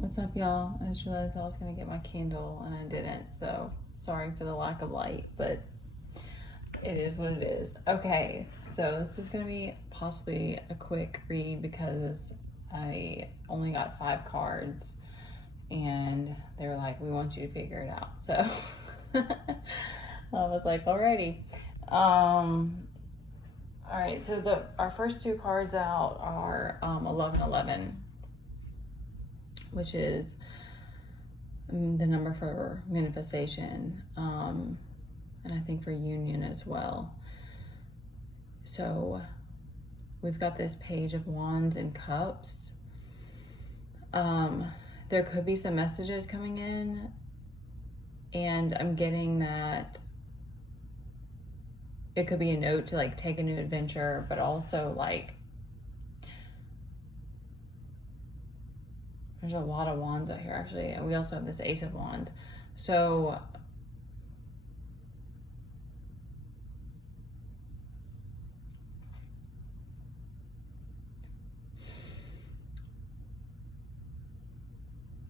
What's up, y'all? I just realized I was gonna get my candle and I didn't, so sorry for the lack of light, but it is what it is. Okay, so this is gonna be possibly a quick read because I only got 5 cards and they were like, we want you to figure it out. So I was like, alrighty. All right, so our first 2 cards out are 1111, which is the number for manifestation, and I think for union as well. So we've got this Page of Wands and Cups. There could be some messages coming in, and I'm getting that it could be a note to like take a new adventure, but also like there's a lot of wands out here actually, and we also have this Ace of Wands. So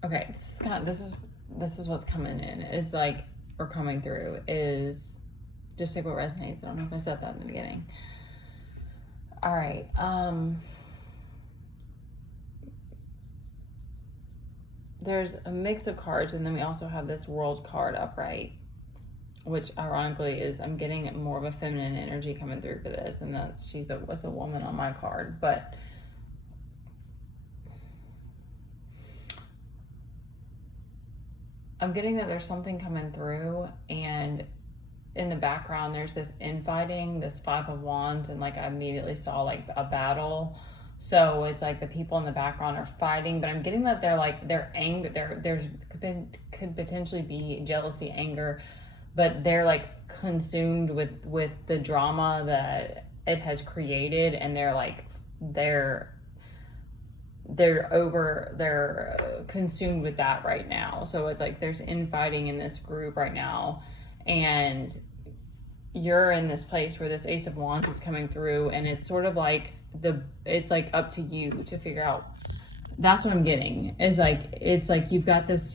okay, this is what's coming in. Is like or coming through is just like what resonates. I don't know if I said that in the beginning. All right. There's a mix of cards, and then we also have this World card upright, which ironically is I'm getting more of a feminine energy coming through for this, and that's it's a woman on my card, but I'm getting that there's something coming through, and in the background there's this infighting, this 5 of Wands, and like I immediately saw like a battle. So it's like the people in the background are fighting, but I'm getting that they're angry. There's could potentially be jealousy, anger, but they're like consumed with the drama that it has created, and they're consumed with that right now. So it's like there's infighting in this group right now, and you're in this place where this Ace of Wands is coming through, and it's sort of like it's like up to you to figure out. That's what I'm getting, is like it's like you've got this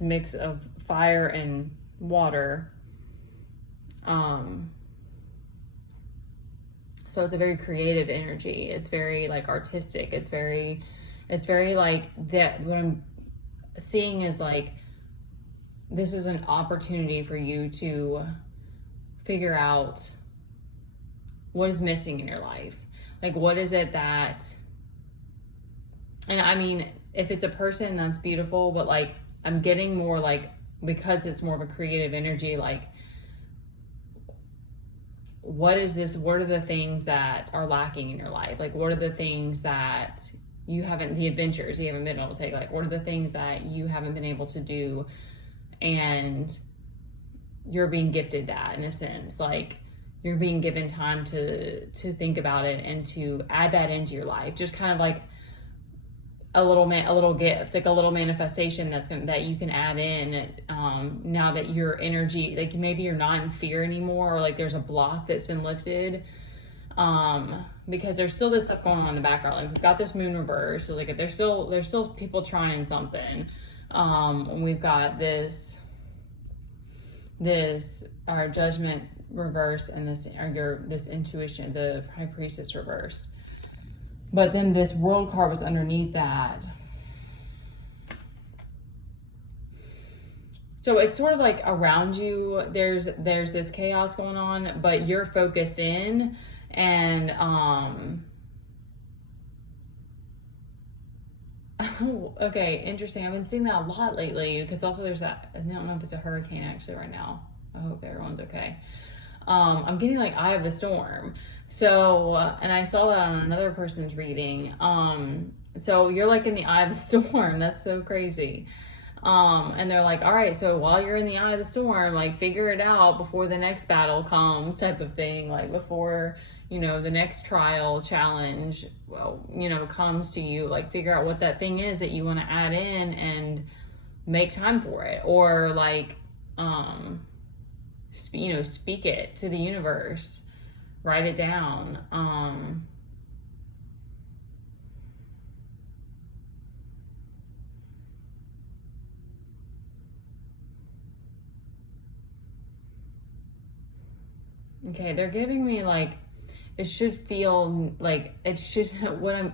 mix of fire and water. So it's a very creative energy. It's very like artistic. It's very like that. What I'm seeing is like this is an opportunity for you to figure out what is missing in your life. Like, what is it that, and I mean, if it's a person, that's beautiful, but like, I'm getting more like, because it's more of a creative energy, like, what are the things that are lacking in your life? Like, what are the things that the adventures you haven't been able to take? Like, what are the things that you haven't been able to do? And you're being gifted that, in a sense, like, you're being given time to think about it and to add that into your life. Just kind of like a little gift, like a little manifestation that you can add in now that your energy, like maybe you're not in fear anymore, or like there's a block that's been lifted, because there's still this stuff going on in the background. Like we've got this moon reverse, so like there's still people trying something. And we've got this our judgment reverse, and this intuition, the High Priestess reverse. But then this World card was underneath that. So it's sort of like around you there's this chaos going on, but you're focused in, and okay, interesting. I've been seeing that a lot lately, because also there's that, I don't know if it's a hurricane actually right now. I hope everyone's okay. I'm getting like Eye of the Storm. So, and I saw that on another person's reading. So you're like in the eye of the storm. That's so crazy. And they're like, all right, so while you're in the eye of the storm, like figure it out before the next battle comes, type of thing. Like before, the next trial, challenge, comes to you, like figure out what that thing is that you want to add in and make time for it. Or like, speak it to the universe, write it down. Okay, they're giving me like, it should feel like, it should,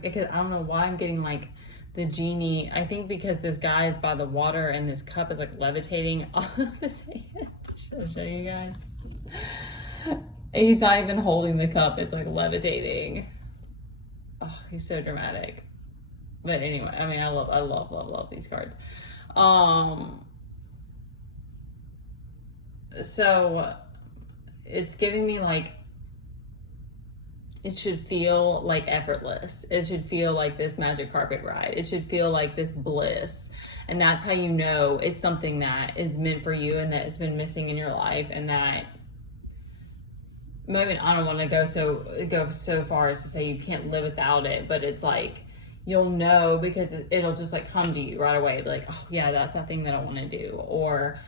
because I don't know why I'm getting like the genie. I think because this guy is by the water and this cup is like levitating off of his hand. I'll show you guys. He's not even holding the cup, it's like levitating. Oh, he's so dramatic. But anyway, I mean, I love these cards. So it's giving me like, it should feel like effortless. It should feel like this magic carpet ride. It should feel like this bliss. And that's how you know it's something that is meant for you and that has been missing in your life, and that maybe, I don't want to go so far as to say you can't live without it, but it's like, you'll know because it'll just like come to you right away. Like, oh yeah, that's that thing that I want to do, or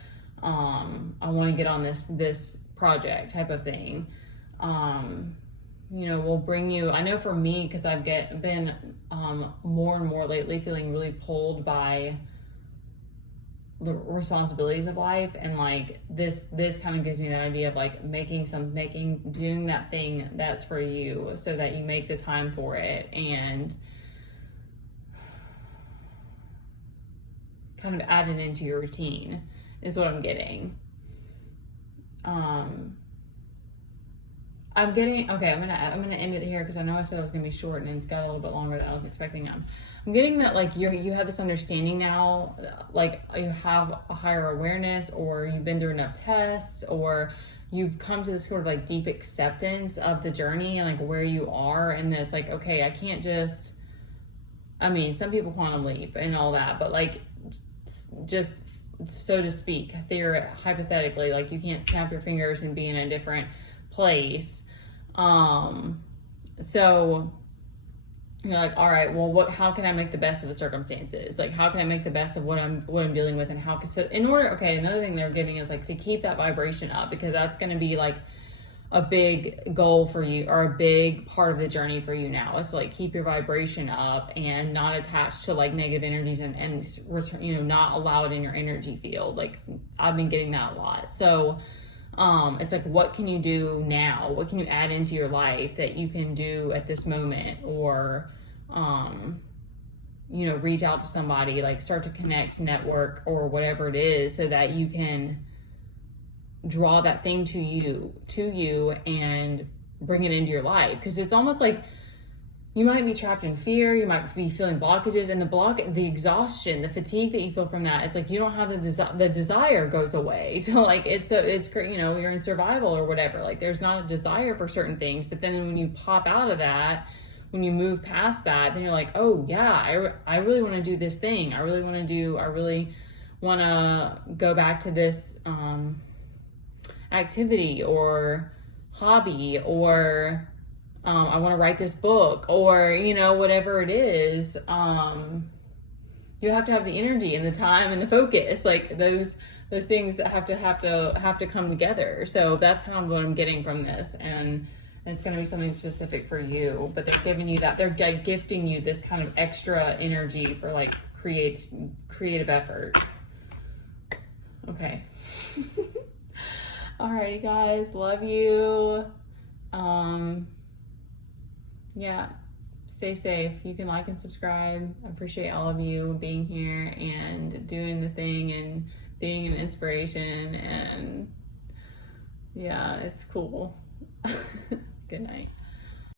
I want to get on this project type of thing. You know, will bring you, I know for me, because I've been more and more lately feeling really pulled by the responsibilities of life, and like this kind of gives me that idea of like doing that thing that's for you, so that you make the time for it and kind of add it into your routine is what I'm getting. I'm getting, okay, I'm gonna end it here because I know I said it was gonna be short and it got a little bit longer than I was expecting. I'm getting that like you have this understanding now, like you have a higher awareness, or you've been through enough tests, or you've come to this sort of like deep acceptance of the journey and like where you are, and this like, okay, I can't just, I mean, some people quantum leap and all that, but like just so to speak, hypothetically, like you can't snap your fingers and be in a different place. So you're like, all right, well, how can I make the best of the circumstances? Like, how can I make the best of what I'm dealing with, and another thing they're giving is like to keep that vibration up, because that's going to be like a big goal for you, or a big part of the journey for you now, is to like keep your vibration up and not attached to like negative energies, and return, you know, not allow it in your energy field. Like I've been getting that a lot. So it's like, what can you do now? What can you add into your life that you can do at this moment? Or, you know, reach out to somebody, like start to connect, network, or whatever it is, so that you can draw that thing to you and bring it into your life. Because it's almost like you might be trapped in fear, you might be feeling blockages, and the exhaustion, the fatigue that you feel from that, it's like you don't have the desire goes away to like, it's you know, you're in survival or whatever, like there's not a desire for certain things. But then when you pop out of that, when you move past that, then you're like, oh yeah, I really want to do this thing, I really want to go back to this activity or hobby, or I want to write this book, or, you know, whatever it is. You have to have the energy and the time and the focus, like those things that have to come together. So that's kind of what I'm getting from this, and it's going to be something specific for you. But they're giving you that, they're gifting you this kind of extra energy for like creative effort. Okay. Alrighty guys, love you. Yeah, stay safe. You can like and subscribe. I appreciate all of you being here and doing the thing and being an inspiration, and yeah, it's cool. Good night.